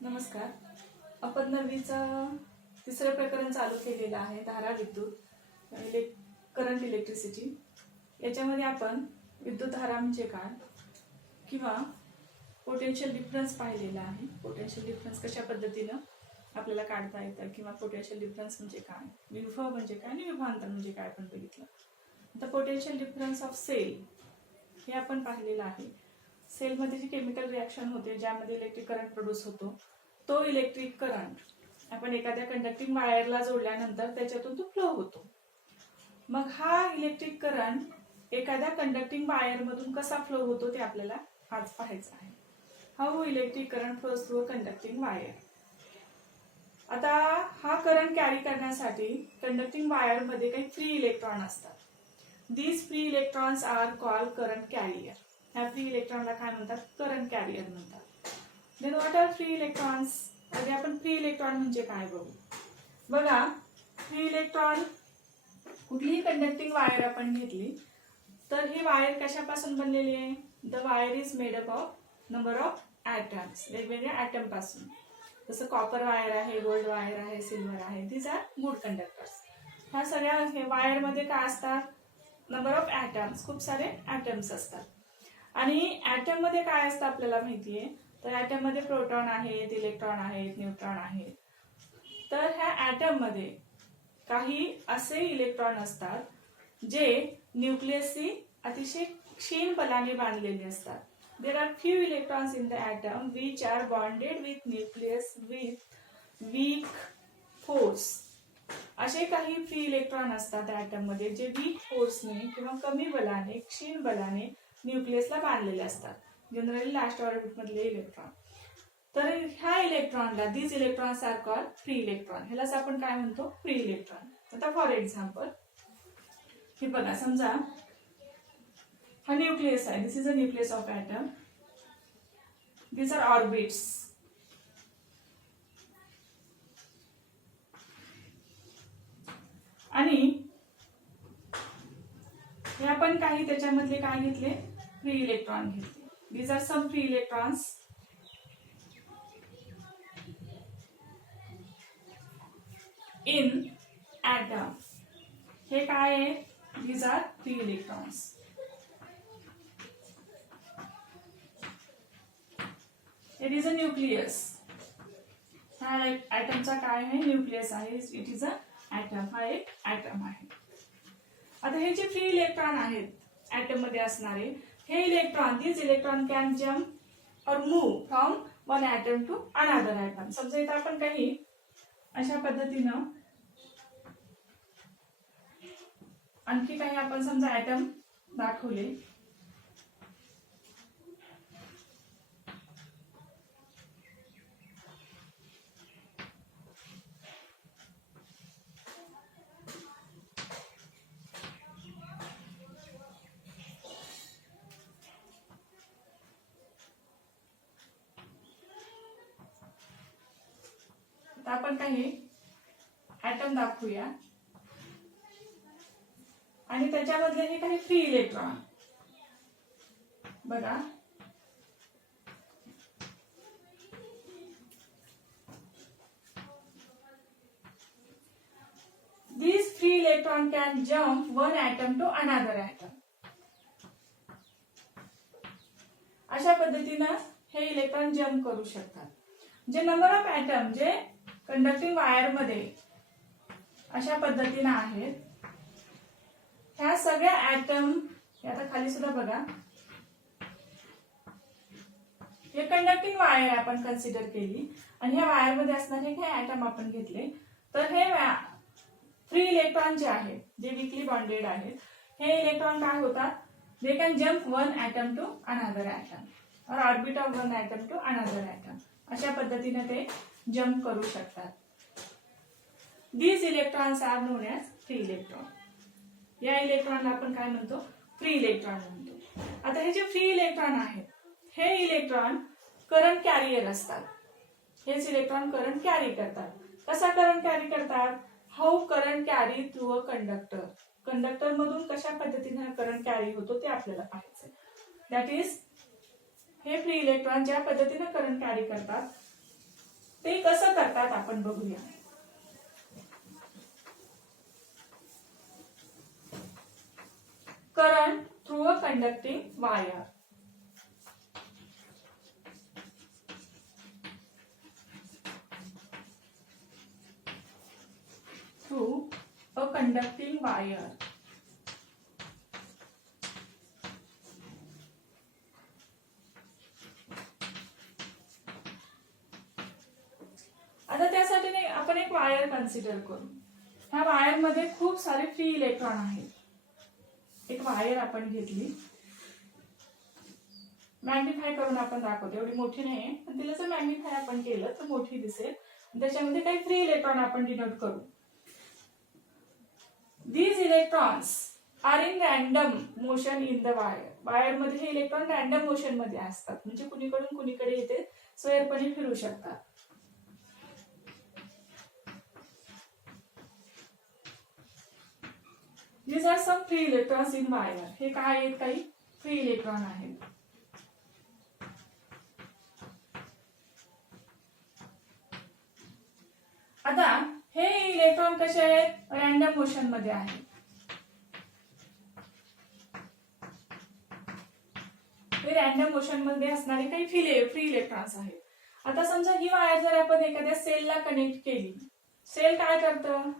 नमस्कार. आपण 9वीचा तिसरं प्रकरण चालू केलेलं आहे, धारा विद्युत करंट इलेक्ट्रिसिटी. याच्यामध्ये आपण विद्युत धारा म्हणजे काय किंवा पोटेन्शियल डिफरन्स पाहिलेला आहे. पोटेन्शियल डिफरन्स कशा पद्धतीनं आपल्याला काढता येतं किंवा पोटेन्शियल डिफरन्स म्हणजे काय, विभव म्हणजे काय आणि विभवांतर म्हणजे काय आपण बघितलं. आता पोटेन्शियल डिफरन्स ऑफ सेल हे आपण पाहिलेलं आहे. सेलमध्ये जी केमिकल रिॲक्शन होते ज्यामध्ये इलेक्ट्रिक करंट प्रोड्यूस होतो, तो इलेक्ट्रिक करंट आपण एखाद्या कंडक्टिंग वायरला जोडल्यानंतर त्याच्यातून तो फ्लो होतो. मग हा इलेक्ट्रिक करंट एखाद्या कंडक्टिंग वायर मधून कसा फ्लो होतो ते आपल्याला आज पाहायचं आहे. How electric current flows through a conducting wire. आता हा करंट कॅरी करण्यासाठी कंडक्टिंग वायर मध्ये काही फ्री इलेक्ट्रॉन असतात. These free electrons are called current carrier. ह्या फ्री इलेक्ट्रॉनला काय म्हणतात? करंट कॅरियर म्हणतात. Then what are free electrons? आधी आपण फ्री इलेक्ट्रॉन म्हणजे काय बघू. बघा, फ्री इलेक्ट्रॉन कुठलीही कंडक्टिंग वायर आपण घेतली तर ही वायर कशापासून बनलेली आहे? The wire is made up of number of atoms, वेगवेगळ्या ॲटम पासून. जसं कॉपर वायर आहे, गोल्ड वायर आहे, सिल्वर आहे. These are good conductors. ह्या सगळ्या वायर मध्ये काय असतात? नंबर ऑफ ॲटम्स, खूप सारे ॲटम्स असतात. आणि ॲटम मध्ये काय असतं आपल्याला माहितीये. तर ॲटम मध्ये प्रोटॉन आहेत, इलेक्ट्रॉन आहेत, न्यूट्रॉन आहेत. तर ह्या ॲटम मध्ये काही असे इलेक्ट्रॉन असतात जे न्यूक्लियसशी अतिशय क्षीण बलाने बांधलेले असतात. There are few electrons in the atom which are bonded with nucleus with weak force. असे काही फ्री इलेक्ट्रॉन असतात ॲटम मध्ये जे वीक फोर्सने किंवा कमी बलाने, क्षीण बलाने न्यूक्लियसला बांधलेले असतात. जनरली लास्ट ऑर्बिट मधले इलेक्ट्रॉन. तर ह्या इलेक्ट्रॉनला these electrons are called free electron. ह्यालाच आपण काय म्हणतो? Free electron. आता फॉर एक्झाम्पल हे बघा, समजा हा न्यूक्लियस आहे. This is a nucleus of atom. These are orbits. आणि हे आपण काही त्याच्यामधले काय घेतले? फ्री इलेक्ट्रॉन घेतले. These are some free electrons in atom. हे काय आहे? These are free electrons. It is a nucleus. हा ॲटमचा काय आहे? न्यूक्लियस आहे. It is a atom. हा एक ॲटम आहे. आता हे जे फ्री इलेक्ट्रॉन आहेत ॲटम मध्ये असणारे, हे electron, these electron can jump or move from one atom to another atom. समजा इथं आपण काही अशा पद्धतीनं आणखी काही आपण समजा ॲटम दाखवले. आपण काही ॲटम दाखवूया आणि त्याच्यामधले हे काही फ्री इलेक्ट्रॉन बघा. These free electron can jump one atom to another atom. अशा पद्धतीनं हे इलेक्ट्रॉन जम्प करू शकतात. जे नंबर ऑफ ॲटम जे कंडक्टिंग वायर मध्ये अशा पद्धतीने आहेत, ह्या सगळ्या ॲटम, आता खाली सुद्धा बघा, हे कंडक्टिंग वायर आपण कन्सिडर केली आणि ह्या वायर मध्ये असणारे हे ॲटम आपण घेतले. तर हे फ्री इलेक्ट्रॉन जे आहेत, जे वीकली बॉन्डेड आहेत, हे इलेक्ट्रॉन काय होतात? They can jump one atom to another atom or orbit of one atom to another atom. अशा पद्धतीने ते जम्प करू शकतात. These electrons are known as free electron. या इलेक्ट्रॉनला आपण काय म्हणतो? फ्री इलेक्ट्रॉन म्हणतो. आता हे जे फ्री इलेक्ट्रॉन आहेत, हे इलेक्ट्रॉन करंट कॅरियर असतात. हेच इलेक्ट्रॉन करंट कॅरी करतात. कसा करंट कॅरी करतात? How current carry through a conductor. Conductor मधून कशा पद्धतीने करंट कॅरी होतो ते आपल्याला पाहायचंय. दॅट इज हे फ्री इलेक्ट्रॉन ज्या पद्धतीने करंट कॅरी करतात ते कसं करतात आपण बघूया. Current through a conducting wire. Through a conducting wire. आता त्यासाठी नाही आपण एक वायर कन्सिडर करू. ह्या वायर मध्ये खूप सारे फ्री इलेक्ट्रॉन आहेत. एक वायर आपण घेतली, मॅग्निफाय करून आपण दाखवतो. एवढी मोठी नाहीये पण तिला जर मॅग्निफाय आपण केलं तर मोठी दिसेल. त्याच्यामध्ये काही फ्री इलेक्ट्रॉन आपण डिनोट करू. These electrons are in random motion in the wire. Wire मध्ये हे इलेक्ट्रॉन रॅन्डम मोशन मध्ये असतात, म्हणजे कुणीकडून कुणीकडे येते स्वैरपणे फिरू शकतात. These are some free electrons in wire. हे काय आहेत? काही फ्री इलेक्ट्रॉन आहेत. आता हे इलेक्ट्रॉन कसे आहेत? रॅन्डम मोशन मध्ये आहेत. हे रॅन्डम मोशन मध्ये असणारे काही फ्री इलेक्ट्रॉन्स आहेत. आता समजा ही वायर जर आपण एखाद्या सेलला कनेक्ट केली, सेल काय करतं?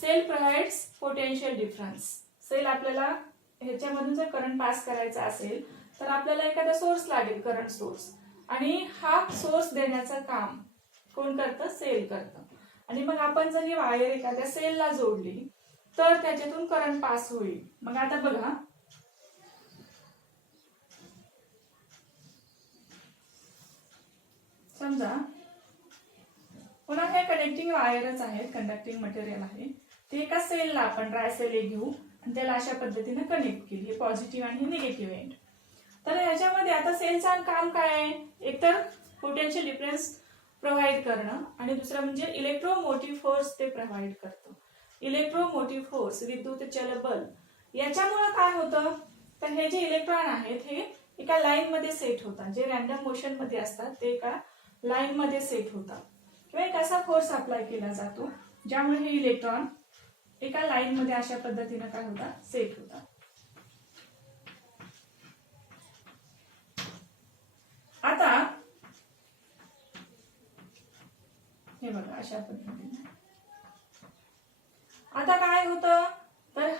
Cell provides potential difference. Cell आपल्याला ह्याच्यामधून जर करंट पास करायचा असेल तर आपल्याला एखादा सोर्स लागेल, करंट सोर्स, आणि हा सोर्स देण्याचं काम कोण करतं? सेल करतं. आणि मग आपण जर ही वायर एखाद्या सेलला जोडली तर त्याच्यातून करंट पास होईल. मग आता बघा, समजा पुन्हा हे कनेक्टिंग वायरच आहेत, कंडक्टिंग मटेरियल आहे. ते एका सेलला आपण ड्राय सेल घेऊ आणि त्याला अशा पद्धतीने कनेक्ट केली. हे पॉझिटिव्ह आणि निगेटिव्ह एंड. तर ह्याच्यामध्ये आता सेलचं काम काय आहे? एकतर पोटेन्शियल डिफरन्स प्रोव्हाइड करणं आणि दुसरं म्हणजे इलेक्ट्रोमोटिव्ह फोर्स ते प्रोव्हाइड करतं. इलेक्ट्रोमोटिव्ह फोर्स, विद्युत चल बल. याच्यामुळे काय होतं? तर हे जे इलेक्ट्रॉन आहेत हे एका लाईन मध्ये सेट होतात. जे रॅन्डम मोशन मध्ये असतात ते एका लाईन मध्ये सेट होतात, किंवा एक असा फोर्स अप्लाय केला जातो ज्यामुळे हे इलेक्ट्रॉन एका लाईन मध्ये अशा पद्धतीने काय होतात? सेट होतात. आता हे बघा अशा पद्धतीने. आता काय होतं? तर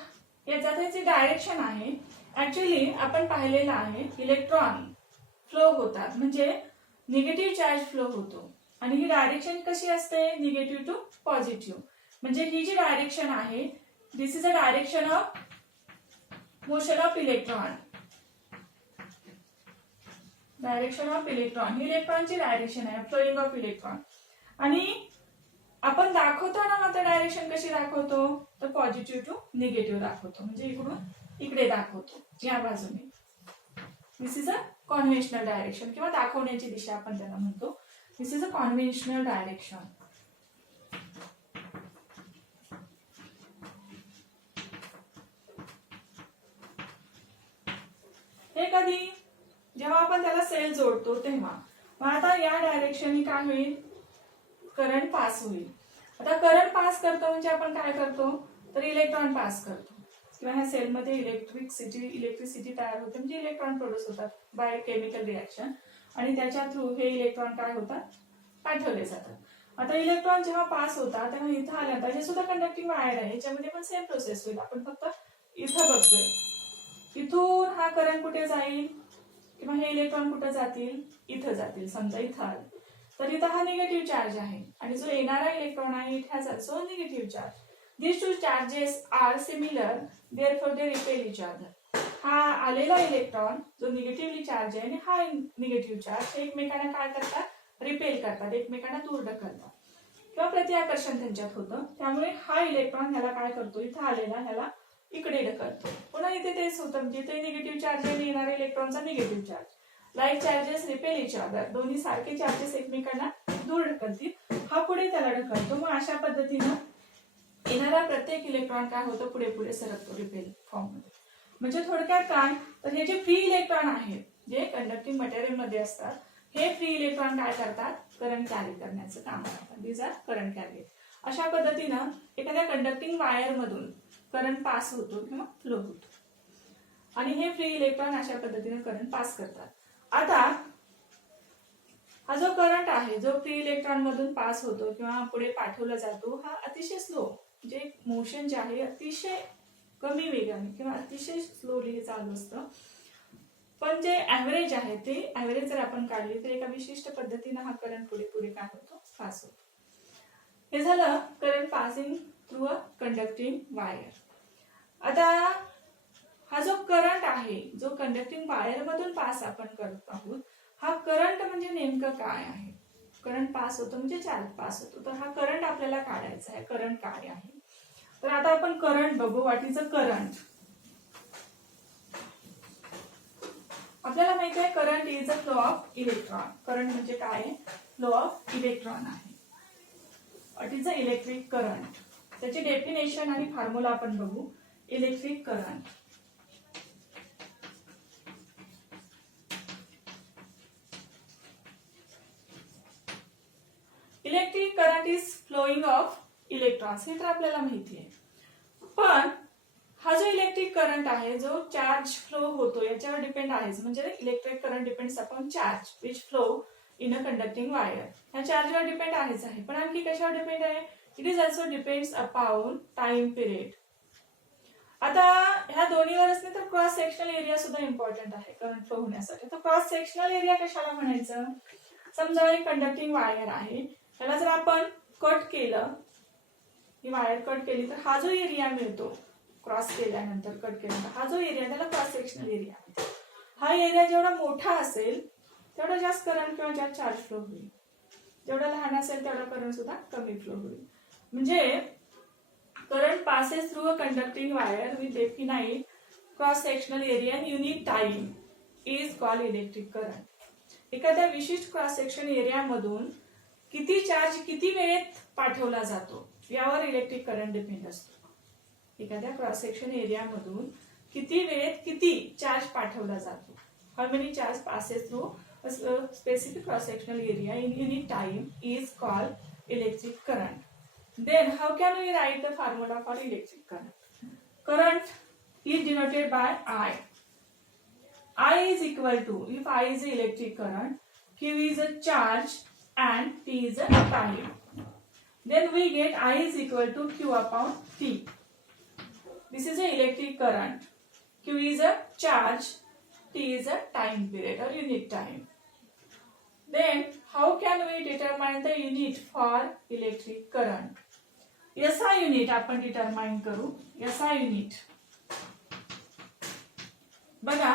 याचं जे डायरेक्शन आहे, ऍक्च्युली आपण पाहिलेलं आहे, इलेक्ट्रॉन फ्लो होतात म्हणजे निगेटिव्ह चार्ज फ्लो होतो. आणि ही डायरेक्शन कशी असते? Negative to positive. म्हणजे ही जी डायरेक्शन आहे, this is a direction of motion of electron. Direction of electron ही इलेक्ट्रॉनची डायरेक्शन आहे, फ्लोइंग ऑफ इलेक्ट्रॉन. आणि आपण दाखवताना मात्र डायरेक्शन कशी दाखवतो? तर पॉझिटिव्ह टू निगेटिव्ह दाखवतो, म्हणजे इकडून इकडे दाखवतो, या बाजूने. दिस इज अ कॉन्व्हेन्शनल डायरेक्शन, किंवा दाखवण्याची दिशा आपण त्याला म्हणतो. दिस इज अ कॉन्व्हेन्शनल डायरेक्शन. हे कधी? जेव्हा आपण त्याला सेल जोडतो तेव्हा. मग आता या डायरेक्शनने काय होईल? करंट पास होईल. आता करंट पास करतो म्हणजे आपण काय करतो? तर इलेक्ट्रॉन पास करतो, किंवा ह्या सेलमध्ये इलेक्ट्रिसिटी तयार होते, म्हणजे इलेक्ट्रॉन प्रोड्यूस होतात बाय केमिकल रिएक्शन. आणि त्याच्या थ्रू हे इलेक्ट्रॉन काय होतात? पाठवले जातात. आता इलेक्ट्रॉन जेव्हा पास होतात तेव्हा इथं आल्यानंतर हे सुद्धा कंडक्टिंग वायर आहे, याच्यामध्ये पण सेम प्रोसेस होईल. आपण फक्त इथं बघतोय. इथून हा करंट कुठे जाईल, किंवा हे इलेक्ट्रॉन कुठे जातील? इथं जातील. समजा इथं आलं तर इथं हा निगेटिव्ह चार्ज आहे, आणि जो येणारा इलेक्ट्रॉन आहे it has also negative charge. These two charges are similar, therefore they repel each other. हा आलेला इलेक्ट्रॉन जो निगेटिव्हली चार्ज आहे आणि हा निगेटिव्ह चार्ज हे एकमेकांना काय करतात? रिपेल करतात, एकमेकांना दूर ढकलतात, किंवा प्रतिआकर्षण त्यांच्यात होतं. त्यामुळे हा इलेक्ट्रॉन ह्याला काय करतो? इथं आलेला ह्याला इकडे ढकलतो. पुन्हा इथे तेच होतं, म्हणजे इथे निगेटिव्ह चार्ज आहे, येणारा इलेक्ट्रॉनचा negative charge. Like charges repel each other. दोन्ही सारखे चार्जेस एकमेकांना दूर ढकलतील. हा पुढे त्याला ढकलतो. मग अशा पद्धतीनं येणारा प्रत्येक इलेक्ट्रॉन काय होतं? पुढे पुढे सरकतो रिपेल फॉर्म मध्ये. म्हणजे थोडक्यात काय? तर हे जे फ्री इलेक्ट्रॉन आहेत जे कंडक्टिंग मटेरियल मध्ये असतात हे फ्री इलेक्ट्रॉन काय करतात, करंट कॅरी करण्याचं काम करतात. These are current carrier. अशा पद्धतीनं एखाद्या कंडक्टिंग वायर मधून करंट पास होतो किंवा फ्लो होतो आणि हे फ्री इलेक्ट्रॉन अशा पद्धतीने करंट पास करतात. आता हा जो करंट आहे जो फ्री इलेक्ट्रॉन मधून पास होतो किंवा पुढे पाठवला जातो हा अतिशय स्लो, जे मोशन जे आहे अतिशय कमी वेगाने किंवा अतिशय स्लोली हे चालू असतं. पण जे ऍव्हरेज आहे ते ऍव्हरेज जर आपण काढली तर एका विशिष्ट पद्धतीने हा करंट पुढे पुढे काय होतो, पास होतो. हे झालं current passing through a conducting wire. आता हा जो करंट आहे जो कंडक्टिंग वायर मधून पास आपण करत आहोत, हा करंट म्हणजे नेमकं काय आहे. करंट पास होतो म्हणजे चार्ज पास होतो. तर हा करंट आपल्याला काढायचा आहे. करंट काय आहे, तर आता आपण करंट बघू. What is a current. आपल्याला माहिती आहे current is a flow of electron. Current म्हणजे काय, फ्लो ऑफ इलेक्ट्रॉन आहे. What is a electric current, त्याची डेफिनेशन आणि फॉर्म्युला आपण बघू. Electric current, electric current is flowing of electrons. हे तर आपल्याला माहिती आहे. पण हा जो इलेक्ट्रिक करंट आहे जो चार्ज फ्लो होतो याच्यावर डिपेंड आहे. म्हणजे electric current depends upon charge which flow in a conducting wire. ह्या चार्जवर डिपेंड आहेच आहे. पण आणखी कशावर डिपेंड आहे, it is also depends upon time period. आता ह्या दोन्हीवरच नाही तर क्रॉस सेक्शनल एरिया सुद्धा इम्पॉर्टंट आहे करंट फ्लो होण्यासाठी. तर क्रॉस सेक्शनल एरिया कशाला म्हणायचं, समजा एक कंडक्टिंग वायर आहे, त्याला जर आपण कट केलं, ही वायर कट केली तर हा जो एरिया मिळतो क्रॉस केल्यानंतर, कट केल्यानंतर हा जो एरिया त्याला क्रॉस सेक्शनल एरिया म्हणतात. हा एरिया जेवढा मोठा असेल तेवढा जास्त करंट किंवा जास्त चार्ज फ्लो होईल. जेवढा लहान असेल तेवढा करंट सुद्धा कमी फ्लो होईल. म्हणजे current passes through a conducting wire with definite cross-sectional area and unit time is called electric current. एखाद्या विशिष्ट क्रॉस सेक्शन एरिया मधून किती चार्ज किती वेळेत पाठवला जातो यावर इलेक्ट्रिक करंट डिपेंड असतो. एखाद्या क्रॉस सेक्शन एरिया मधून किती वेळेत किती चार्ज पाठवला जातो, how many charge passes through a specific cross sectional area in unit time is called electric current. Then how can we write the formula for electric current? Current is denoted by I. I is equal to, if I is the electric current, Q is a charge and T is a time. Then we get I is equal to Q upon T. This is a electric current. Q is a charge, T is a time period or unit time. Then how can we determine the unit for electric current? SI unit आपण determine करू. SI unit बघा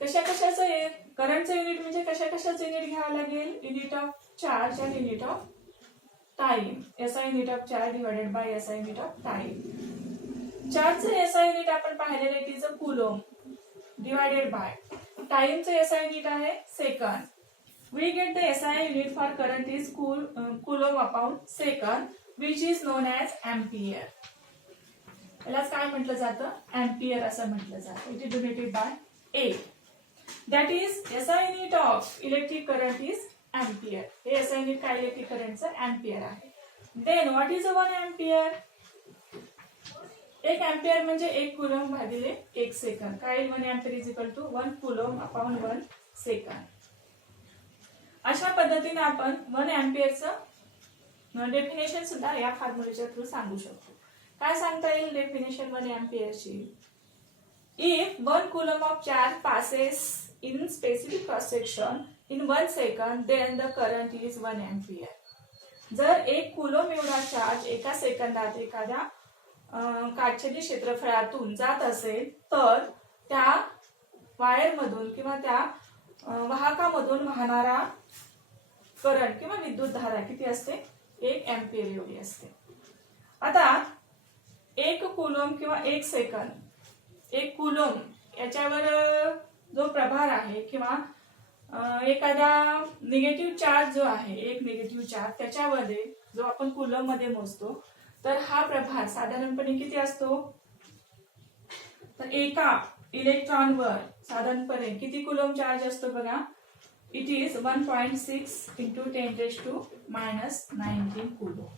कशा कशाचं करंटचं unit म्हणजे कशा कशाचं unit घ्यावं लागेल, युनिट ऑफ चार्ज आणि unit of time. SI unit of charge divided by SI unit of time. चार्जचं SI युनिट आपण पाहिलेलं आहे तिचं कुलोम डिवाइडेड बाय टाइमचं SI युनिट आहे second. We get the SI unit for current is coulomb upon second, which is known as ampere. यालाच काय म्हटलं जातं, एम्पियर असं म्हटलं जातं. It is denoted by A. That is SI unit of electric current is ampere. हे SI unit काय electric करंटचं एम्पियर आहे. Then what is 1 ampere? 1 ampere म्हणजे 1 कुलम भागिले 1 सेकंद. काय 1 ampere is equal to 1 coulomb upon 1 second. अशा पद्धतीने आपण 1 एम्पियरचं डेफिनेशन सुद्धा या फॉर्म्युलेच्या थ्रू सांगू शकतो. काय सांगता येईल डेफिनेशन 1 एम्पियरची? If 1 coulomb of charge passes in specific cross section in 1 second, then the current is 1 ampere. जर 1 कुलम एवढा चार्ज एका सेकंदात एखाद्या काचेच्या क्षेत्रफळातून जात असेल तर त्या वायर मधून किंवा त्या वाहकामधून वाहणारा करंट किंवा विद्युत धारा किती असते, 1 एम्पियर एवढी असते. आता 1 कुलम किंवा 1 सेकंद, 1 कुलम याच्यावर जो प्रभार आहे किंवा एखादा निगेटिव्ह चार्ज जो आहे, एक निगेटिव्ह चार्ज त्याच्यामध्ये जो आपण कुलम मध्ये मोजतो, तर हा प्रभार साधारणपणे किती असतो, तर एका इलेक्ट्रॉनवर साधारणपणे किती कुलम चार्ज असतो बघा, इट इज 1.6 into 10⁻⁻19 कुलोम.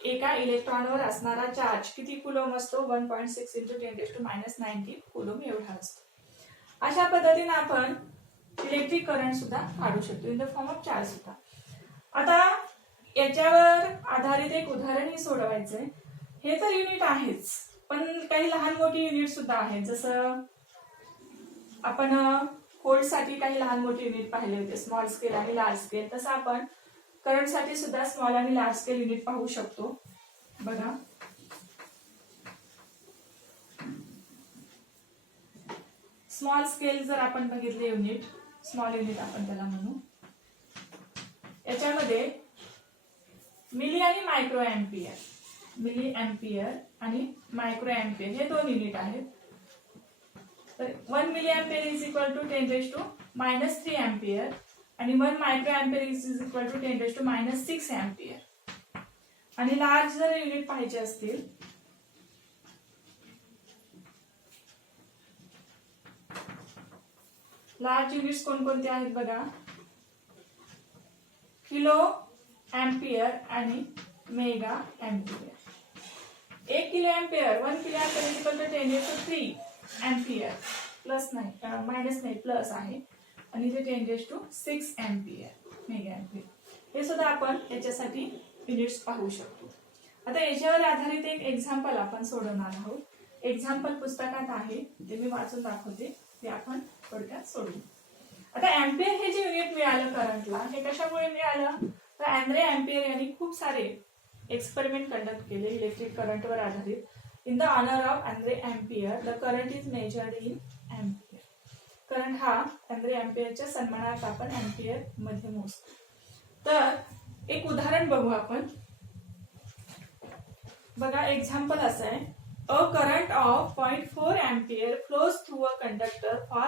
एका इलेक्ट्रॉनवर असणारा चार्ज किती कुलोम असतो? 1.6 into 10⁻⁻19 कुलोम एवढा असतो. अशा पद्धतीने आपण इलेक्ट्रिक करंट सुद्धा काढू शकतो in the form of charge सुद्धा. आता याच्यावर आधारित एक उदाहरणही सोडवायचंय. हे तर युनिट आहेच, पण काही लहान मोठी युनिट सुद्धा आहेत. जसं आपण व्होल्ट साठी काही लहान मोठी युनिट पाहिले होते, स्मॉल स्केल आणि लार्ज स्केल. तसं आपण करंट साठी सुद्धा स्मॉल आणि लार्ज स्केल युनिट पाहू शकतो. बघा, स्मॉल स्केल जर आपण बघितले युनिट, स्मॉल युनिट आपण त्याला म्हणू, याच्यामध्ये मिली आणि मायक्रो एम्पियर, मिली एम्पियर आणि मायक्रो एम्पियर हे दोन युनिट आहेत. तर 1 milli ampere is equal to 10⁻³ ampere आणि 1 micro ampere is equal to 10⁻⁶ ampere. आणि लार्ज जर युनिट पाहिजे असतील लार्ज युनिट्स कोणकोणते आहेत बघा, किलो एम्पियर आणि mega ampere. 1 kilo ampere 1 kilo ampere is equal to 10⁻³ ampere, plus नाही मायनस नाही प्लस आहे, आणि ते 10⁻⁶ एम्पियर मेगा एम्पियर. हे सुद्धा आपण याच्यासाठी युनिट्स पाहू शकतो. आता याच्यावर आधारित एक एक्झाम्पल आपण सोडवणार आहोत. एक्झाम्पल पुस्तकात आहे, ते मी वाचून दाखवते, ते आपण थोडक्यात सोडवू. आता एम्पियर हे जे युनिट मिळालं करंटला, हे कशामुळे मिळालं? तर अँद्रे एम्पियर यांनी खूप सारे एक्सपेरिमेंट कंडक्ट केले इलेक्ट्रिक करंटवर आधारित. In the honour of André Ampere the current is measured in ampere. Current हा अँद्रे एम्पियरच्या सन्मानार्थ आपण एम्पियर मध्ये मोजतो. तर एक उदाहरण बघू आपण. बघा, एक्झाम्पल असं आहे, a current of 0.4 ampere flows through a conductor for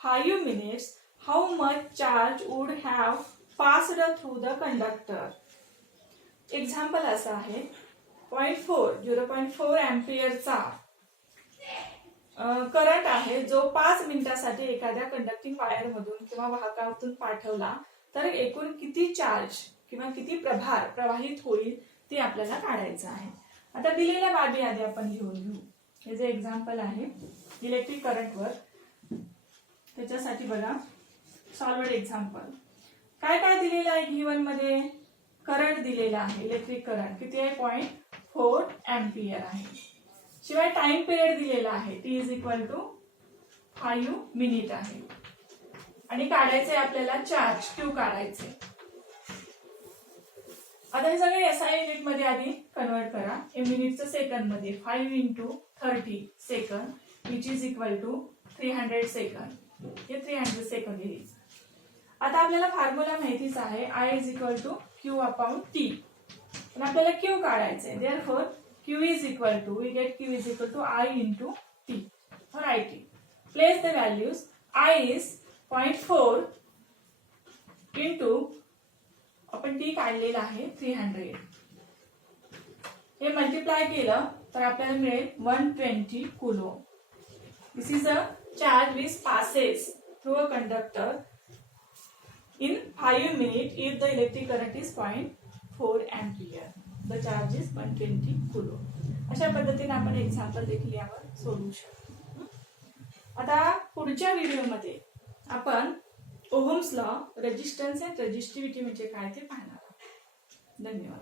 5 minutes. How much charge would have passed through the conductor. Example असं आहे, 0.4 एम्पियरचा करंट आहे, जो 5 मिनिटासाठी एखाद्या कंडक्टिंग वायर मधून किंवा वाहकातून पाठवला तर एकूण किती चार्ज किंवा किती प्रभार प्रवाहित होईल ते आपल्याला काढायचं आहे. आता दिलेल्या बाबी आधी आपण लिहून घेऊ. हे जे एक्झाम्पल आहे इलेक्ट्रिक करंटवर, त्याच्यासाठी बघा सॉल्व्ड एक्झाम्पल. काय काय दिलेलं आहे गिवन मध्ये? करंट दिलेला आहे, इलेक्ट्रिक करंट किती आहे? 0.4 एम्पियर आहे. शिवाय टाइम पिरियड दिलेला आहे, T is equal to 5 minute आहे. आणि काढायचे आपल्याला चार्ज, क्यू काढायचे. आता हे सगळे एसआय युनिट मध्ये आधी कन्वर्ट करा. हे मिनिटचं सेकंद मध्ये 5 into 30 second, which is equal to 300 second. हे 300 सेकंद येईल. आता आपल्याला फॉर्म्युला माहितीच आहे, I is equal to Q upon T. पण आपल्याला क्यू काढायचंय. Therefore Q is equal to, we get Q is equal to I into T for I T. Place the values. I is 0.4 into आपण T काढलेला आहे 300. हे multiply केलं तर आपल्याला मिळेल 120 coulomb. This is a charge which passes through a conductor in 5 minutes if the electric current is 0.4 ampere. The charge is 120 coulomb. अशा पद्धतीने आपण एक्झाम्पल देखील यावर सोडवू शकतो. आता पुढच्या व्हिडिओमध्ये आपण ohm's law, resistance and resistivity म्हणजे काय ते पाहणार आहोत. धन्यवाद.